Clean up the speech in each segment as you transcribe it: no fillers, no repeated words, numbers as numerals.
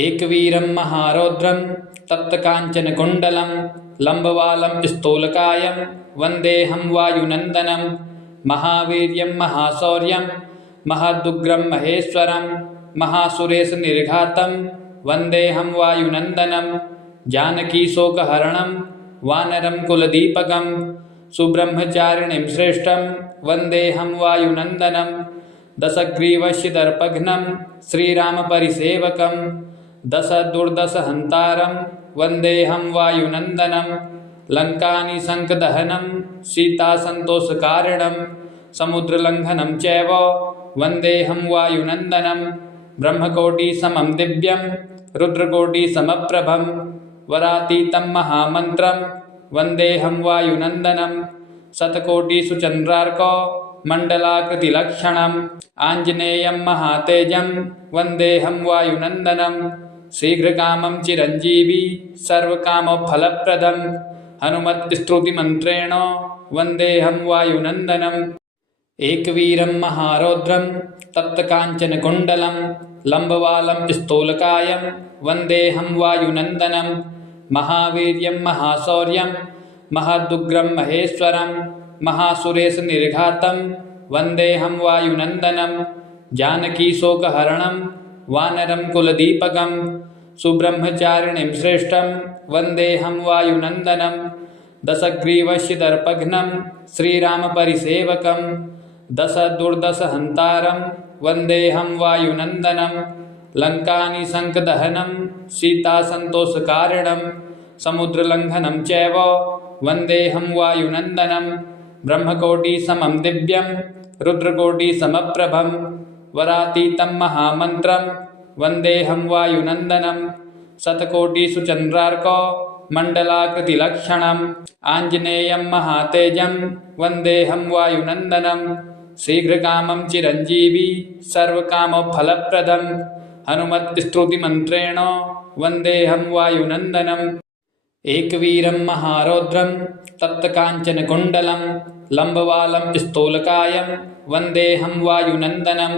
एकवीरं महारौद्रं तप्तकाञ्चनकुण्डलं लम्बवालं स्थूलकायं वन्देऽहं वायुनन्दनं महावीर्यं महाशौर्यं महदुग्रं महेश्वरं महासुरेशनिर्घातं वन्देऽहं वायुनन्दनं जानकीशोकहरणं वानरं कुलदीपकं सुब्रह्मचारिणीं श्रेष्ठं वन्देऽहं वायुनन्दनं दशग्रीवस्य दर्पघ्नं श्रीरामपरिसेवकं दशदुर्दशहन्तारं वन्देऽहं वायुनन्दनं लङ्कानिशङ्कदहनं सीतासन्तोषकारिणं समुद्रलङ्घनं चैव वन्देऽहं वायुनन्दनं ब्रह्मकोटिसमं दिव्यं रुद्रकोटिसमप्रभं वरातीतं महामन्त्रं वन्देऽहं वायुनन्दनं शतकोटिषु चन्द्रार्को मण्डलाकृतिलक्षणम् आञ्जनेयं महातेजं वन्देऽहं वायुनन्दनं शीघ्रकामं चिरञ्जीवी सर्वकामफलप्रदं हनुमत्स्तुतिमन्त्रेण वन्देऽहं वायुनन्दनम् एकवीरं महारौद्रं तप्तकाञ्चनकुण्डलं लम्बवालं स्थूलकायं वन्देऽहं वायुनन्दनं महावीर्यं महाशौर्यं महदुग्रं महेश्वरं महासुरेशनिर्घातं वन्देऽहं वायुनन्दनं जानकीशोकहरणं वानरं कुलदीपकं सुब्रह्मचारिणीं श्रेष्ठं वन्देऽहं वायुनन्दनं दशग्रीवस्य दर्पघ्नं श्रीरामपरिसेवकं दशदुर्दशहन्तारं वन्देऽहं वायुनन्दनं लङ्कानिशङ्कदहनं सीतासन्तोषकारिणं समुद्रलङ्घनं चैव वन्देऽहं वायुनन्दनं ब्रह्मकोटिसमं दिव्यं रुद्रकोटिसमप्रभं वरातीतं महामन्त्रं वन्देऽहं वायुनन्दनं शतकोटिषु चन्द्रार्को मण्डलाकृतिलक्षणम् आञ्जनेयं महातेजं वन्देऽहं वायुनन्दनं शीघ्रकामं चिरञ्जीवी सर्वकामफलप्रदं हनुमत्स्तुतिमन्त्रेण वन्देऽहं वायुनन्दनम् एकवीरं महारौद्रं तप्तकाञ्चनकुण्डलं लम्बवालं स्थूलकायं वन्देऽहं वायुनन्दनं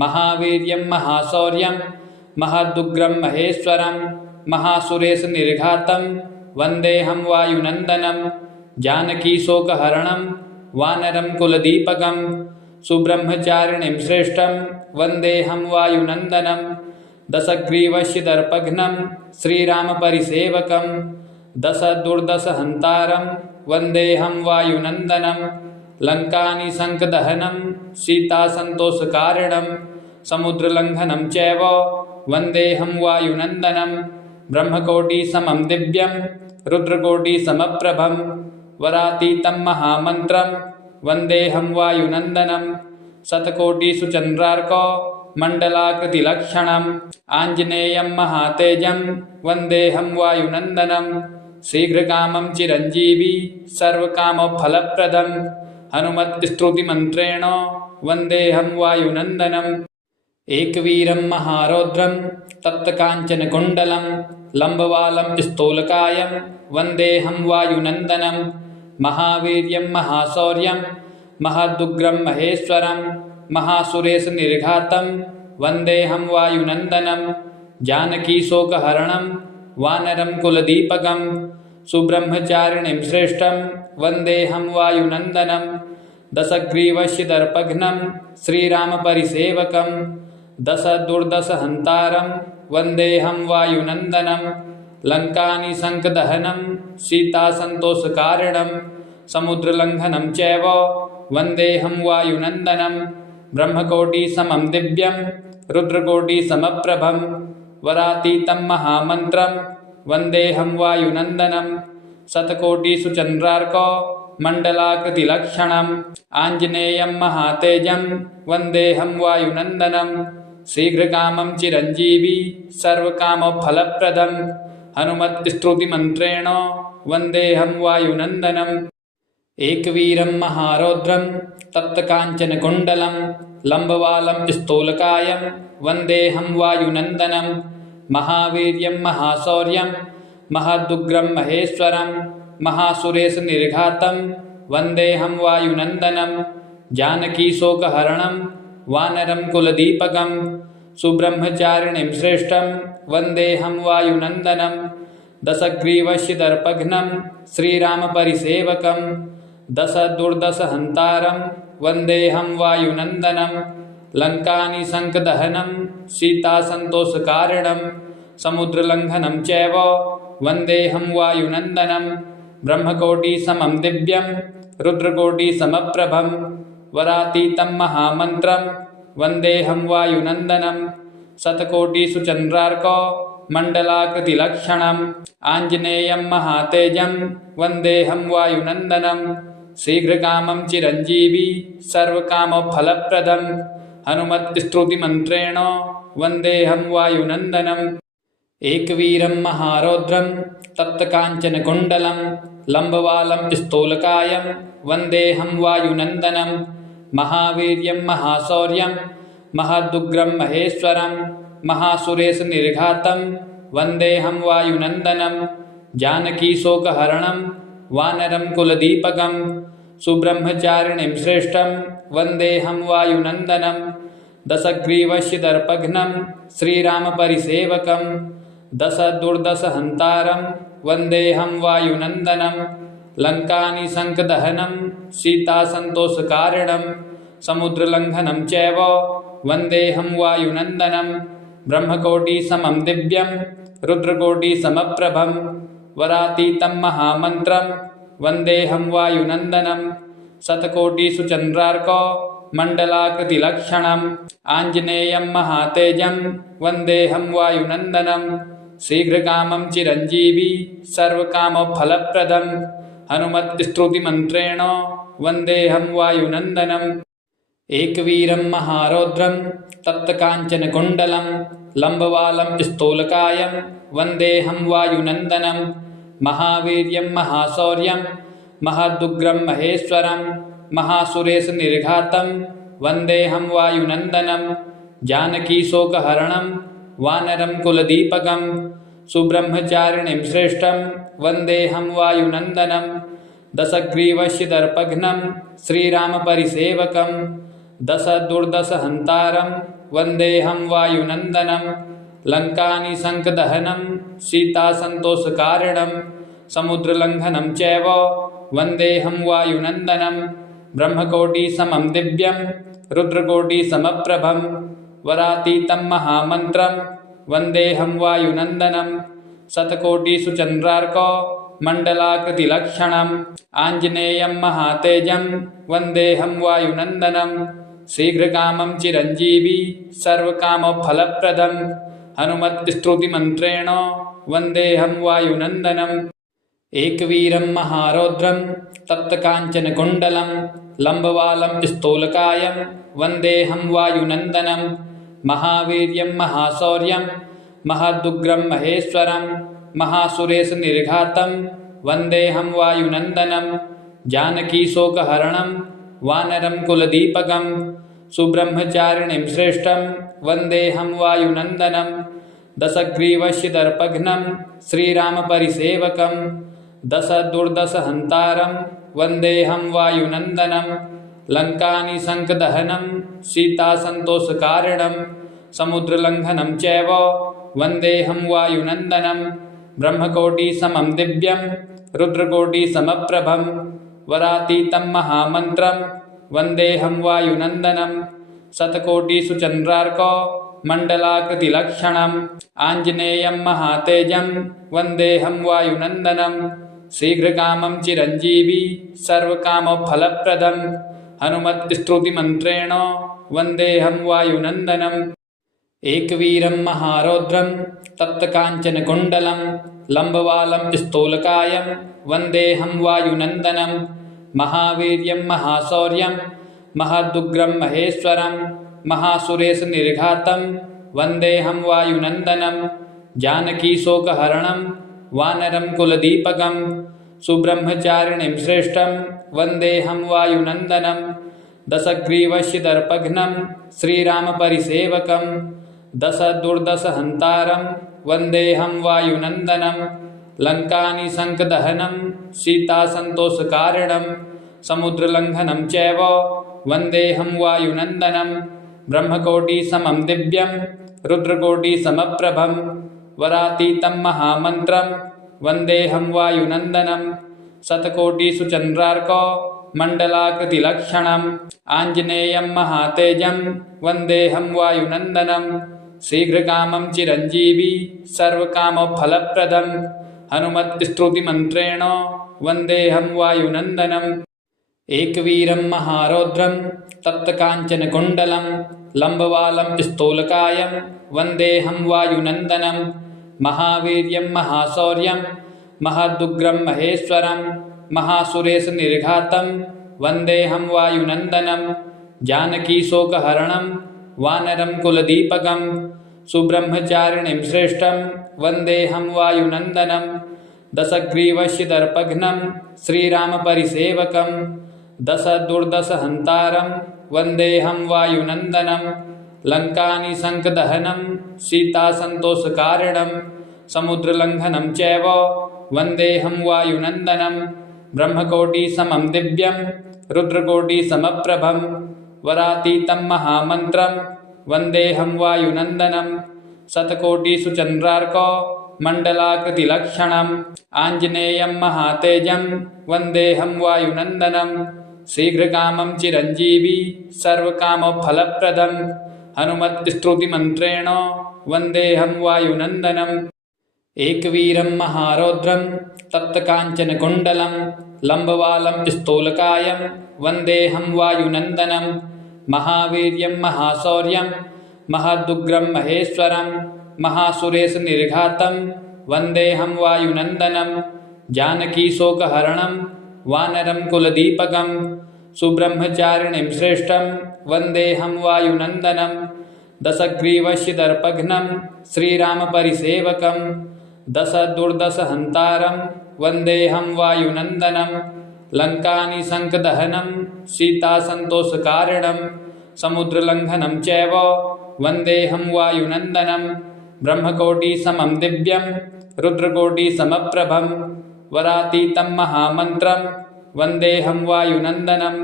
महावीर्यं महाशौर्यं महदुग्रं महेश्वरं महासुरेशनिर्घातं वन्देऽहं वायुनन्दनं जानकीशोकहरणं वानरं कुलदीपकं सुब्रह्मचारिणीं श्रेष्ठं वन्देऽहं वायुनन्दनं दशग्रीवस्य दर्पघ्नं श्रीरामपरिसेवकं दशदुर्दशहन्तारं वन्देऽहं वायुनन्दनं लङ्कानिशङ्कदहनं सीतासन्तोषकारिणं समुद्रलङ्घनं चैव वन्देऽहं वायुनन्दनं ब्रह्मकोटिसमं दिव्यं रुद्रकोटिसमप्रभं वरातीतं महामन्त्रं वन्देऽहं वायुनन्दनं शतकोटिषु चन्द्रार्को मण्डलाकृतिलक्षणम् आञ्जनेयं महातेजं वन्देऽहं वायुनन्दनं शीघ्रकामं चिरञ्जीवी सर्वकामफलप्रदं हनुमत्स्तुतिमन्त्रेण वन्देऽहं वायुनन्दनम् एकवीरं महारौद्रं तप्तकाञ्चनकुण्डलं लम्बवालं स्थूलकायं वन्देऽहं वायुनन्दनं महावीर्यं महाशौर्यं महदुग्रं महेश्वरं महासुरेशनिर्घातं वन्देऽहं वायुनन्दनं जानकीशोकहरणं वानरं कुलदीपकं सुब्रह्मचारिणीं श्रेष्ठं वन्देऽहं वायुनन्दनं दशग्रीवस्य दर्पघ्नं श्रीरामपरिसेवकं दशदुर्दशहन्तारं वन्देऽहं वायुनन्दनं लङ्कानिशङ्कदहनं सीतासन्तोषकारिणं समुद्रलङ्घनं चैव वन्देऽहं वायुनन्दनं ब्रह्मकोटिसमं दिव्यं रुद्रकोटिसमप्रभं वरातीतं महामन्त्रं वन्देऽहं वायुनन्दनं शतकोटिषु चन्द्रार्को मण्डलाकृतिलक्षणम् आञ्जनेयं महातेजं वन्देऽहं वायुनन्दनं शीघ्रकामं चिरञ्जीवी सर्वकामफलप्रदं हनुमत्स्तुतिमन्त्रेण वन्देऽहं वायुनन्दनम् एकवीरं महारौद्रं तप्तकाञ्चनकुण्डलं लम्बवालं स्थूलकायं वन्देऽहं वायुनन्दनं महावीर्यं महाशौर्यं महदुग्रं महेश्वरं महासुरेशनिर्घातं वन्देऽहं वायुनन्दनं जानकीशोकहरणं वानरं कुलदीपकं सुब्रह्मचारिणीं श्रेष्ठं वन्देऽहं वायुनन्दनं दशग्रीवस्य दर्पघ्नं श्रीरामपरिसेवकं दशदुर्दशहन्तारं वन्देऽहं वायुनन्दनं लङ्कानिशङ्कदहनं सीतासन्तोषकारणं समुद्रलङ्घनं चैव वन्देऽहं वायुनन्दनं ब्रह्मकोटिसमं दिव्यं रुद्रकोटिसमप्रभं वरातीतं महामन्त्रं वन्देऽहं वायुनन्दनं शतकोटिषु चन्द्रार्को मण्डलाकृतिलक्षणम् आञ्जनेयं महातेजं वन्देऽहं वायुनन्दनं शीघ्रकामं चिरञ्जीवी सर्वकामफलप्रदं हनुमत्स्तुतिमन्त्रेण वन्देऽहं वायुनन्दनम् एकवीरं महारौद्रं तप्तकाञ्चनकुण्डलं लम्बवालं स्थूलकायं वन्देऽहं वायुनन्दनं महावीर्यं महाशौर्यं महदुग्रं महेश्वरं महासुरेशनिर्घातं वन्देऽहं वायुनन्दनं जानकीशोकहरणं वानरं कुलदीपकं सुब्रह्मचारिणीं श्रेष्ठं वन्देऽहं वायुनन्दनं दशग्रीवस्य दर्पघ्नं श्रीरामपरिसेवकं दशदुर्दशहन्तारं वन्देऽहं वायुनन्दनं लङ्कानिशङ्कदहनं सीतासन्तोषकारणं समुद्रलङ्घनं चैव वन्देऽहं वायुनन्दनं ब्रह्मकोटिसमं दिव्यं रुद्रकोटिसमप्रभं वरातीतं महामन्त्रं वन्देऽहं वायुनन्दनं शतकोटिषु चन्द्रार्को मण्डलाकृतिलक्षणम् आञ्जनेयं महातेजं वन्देऽहं वायुनन्दनं शीघ्रकामं चिरञ्जीवी सर्वकामफलप्रदं हनुमत्स्तुतिमन्त्रेण वन्देऽहं वायुनन्दनम् एकवीरं महारौद्रं तप्तकाञ्चनकुण्डलं लम्बवालं स्थूलकायं वन्देऽहं वायुनन्दनं महावीर्यं महाशौर्यं महदुग्रं महेश्वरं महासुरेशनिर्घातं वन्देऽहं वायुनन्दनं जानकीशोकहरणं वानरं कुलदीपकं सुब्रह्मचारिणीं श्रेष्ठं वन्देऽहं वायुनन्दनं दशग्रीवस्य दर्पघ्नं श्रीरामपरिसेवकं दशदुर्दशहन्तारं वन्देऽहं वायुनन्दनं लङ्कानिशङ्कदहनं सीतासन्तोषकारणं समुद्रलङ्घनं चैव वन्देऽहं वायुनन्दनं ब्रह्मकोटिसमं दिव्यं रुद्रकोटिसमप्रभं वरातीतं महामन्त्रं वन्देऽहं वायुनन्दनं शतकोटिषु चन्द्रार्को मण्डलाकृतिलक्षणम् आञ्जनेयं महातेजं वन्देऽहं वायुनन्दनं शीघ्रकामं चिरञ्जीवी सर्वकामफलप्रदं हनुमत्स्तुतिमन्त्रेण वन्देऽहं वायुनन्दनम् एकवीरं महारौद्रं तप्तकाञ्चनकुण्डलं लम्बवालं स्थूलकायं वन्देऽहं वायुनन्दनं महावीर्यं महाशौर्यं महदुग्रं महेश्वरं महासुरेशनिर्घातं वन्देऽहं वायुनन्दनं जानकीशोकहरणं वानरं कुलदीपकं सुब्रह्मचारिणीं श्रेष्ठं वन्देऽहं वायुनन्दनं दशग्रीवस्य दर्पघ्नं श्रीरामपरिसेवकं दशदुर्दशहन्तारं वन्देऽहं वायुनन्दनं लङ्कानिशङ्कदहनं सीतासन्तोषकारणं समुद्रलङ्घनं चैव वन्देऽहं वायुनन्दनं ब्रह्मकोटिसमं दिव्यं रुद्रकोटिसमप्रभं वरातीतं महामन्त्रं वन्देऽहं वायुनन्दनं शतकोटिषु चन्द्रार्को मण्डलाकृतिलक्षणम् आञ्जनेयं महातेजं वन्देऽहं वायुनन्दनं शीघ्रकामं चिरञ्जीवी सर्वकामफलप्रदं हनुमत्स्तुतिमन्त्रेण वन्देऽहं वायुनन्दनम् एकवीरं महारौद्रं तप्तकाञ्चनकुण्डलं लम्बवालं स्थूलकायं वन्देऽहं वायुनन्दनं महावीर्यं महाशौर्यं महदुग्रं महेश्वरं महासुरेशनिर्घातं वन्देऽहं वायुनन्दनं जानकीशोकहरणं वानरं कुलदीपकं सुब्रह्मचारिणीं श्रेष्ठं वन्देऽहं वायुनन्दनं दशग्रीवस्य दर्पघ्नं श्रीरामपरिसेवकं दशदुर्दशहन्तारं वन्देऽहं वायुनन्दनं लङ्कानिशङ्कदहनं सीतासन्तोषकारणं समुद्रलङ्घनं चैव वन्देऽहं वायुनन्दनं ब्रह्मकोटिसमं दिव्यं रुद्रकोटिसमप्रभं वरातीतं महामन्त्रं वन्देऽहं वायुनन्दनं शतकोटिषु चन्द्रार्को मण्डलाकृतिलक्षणम् आञ्जनेयं महातेजं वन्देऽहं वायुनन्दनं शीघ्रकामं चिरञ्जीवी सर्वकामफलप्रदं हनुमत्स्तुतिमन्त्रेण वन्देऽहं वायुनन्दनम् एकवीरं महारौद्रं तप्तकाञ्चनकुण्डलं लम्बवालं पिस्तूलकायं वन्देऽहं वायुनन्दनं महावीर्यं महाशौर्यं महदुग्रं महेश्वरं महासुरेशनिर्घातं वन्देऽहं वायुनन्दनं जानकीशोकहरणं वानरं कुलदीपकं सुब्रह्मचारिणीं श्रेष्ठं वन्देऽहं वायुनन्दनं दशग्रीवस्य दर्पघ्नं श्रीरामपरिसेवकं दशदुर्दशहन्तारं वन्देऽहं वायुनन्दनं लङ्कानिशङ्कदहनं सीतासन्तोषकारिणं समुद्रलङ्घनं चैव वन्देऽहं वायुनन्दनं ब्रह्मकोटिसमं दिव्यं रुद्रकोटिसमप्रभं वरातीतं महामन्त्रं वन्देऽहं वायुनन्दनं शतकोटिषु चन्द्रार्को मण्डलाकृतिलक्षणम् आञ्जनेयं महातेजं वन्देऽहं वायुनन्दनं शीघ्रकामं चिरञ्जीवी सर्वकामफलप्रदं हनुमत्स्तुतिमन्त्रेण वन्देऽहं वायुनन्दनम् एकवीरं महारौद्रं तप्तकाञ्चनकुण्डलं लम्बवालं पिस्तूलकायं वन्देऽहं वायुनन्दनं महावीर्यं महाशौर्यं महदुग्रं महेश्वरं महासुरेशनिर्घातं वन्देऽहं वायुनन्दनं जानकीशोकहरणं वानरं कुलदीपकं सुब्रह्मचारिणीं श्रेष्ठं वन्देऽहं वायुनन्दनं दशग्रीवस्य दर्पघ्नं श्रीरामपरिसेवकं दशदुर्दशहन्तारं वन्देऽहं वायुनन्दनं लङ्कानिशङ्कदहनं सीतासन्तोषकारिणं समुद्रलङ्घनं चैव वन्देऽहं वायुनन्दनं ब्रह्मकोटिसमं दिव्यं रुद्रकोटिसमप्रभं वरातीतं महामन्त्रं वन्देऽहं वायुनन्दनं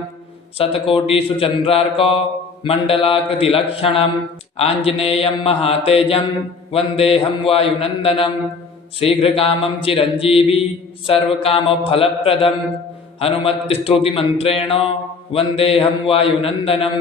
शतकोटिषु चन्द्रार्को मण्डलाकृतिलक्षणम् आञ्जनेयं महातेजं वन्देऽहं वायुनन्दनं शीघ्रकामं चिरञ्जीवी सर्वकामफलप्रदं हनुमत्स्तुतिमन्त्रेण वन्देऽहं वायुनन्दनम्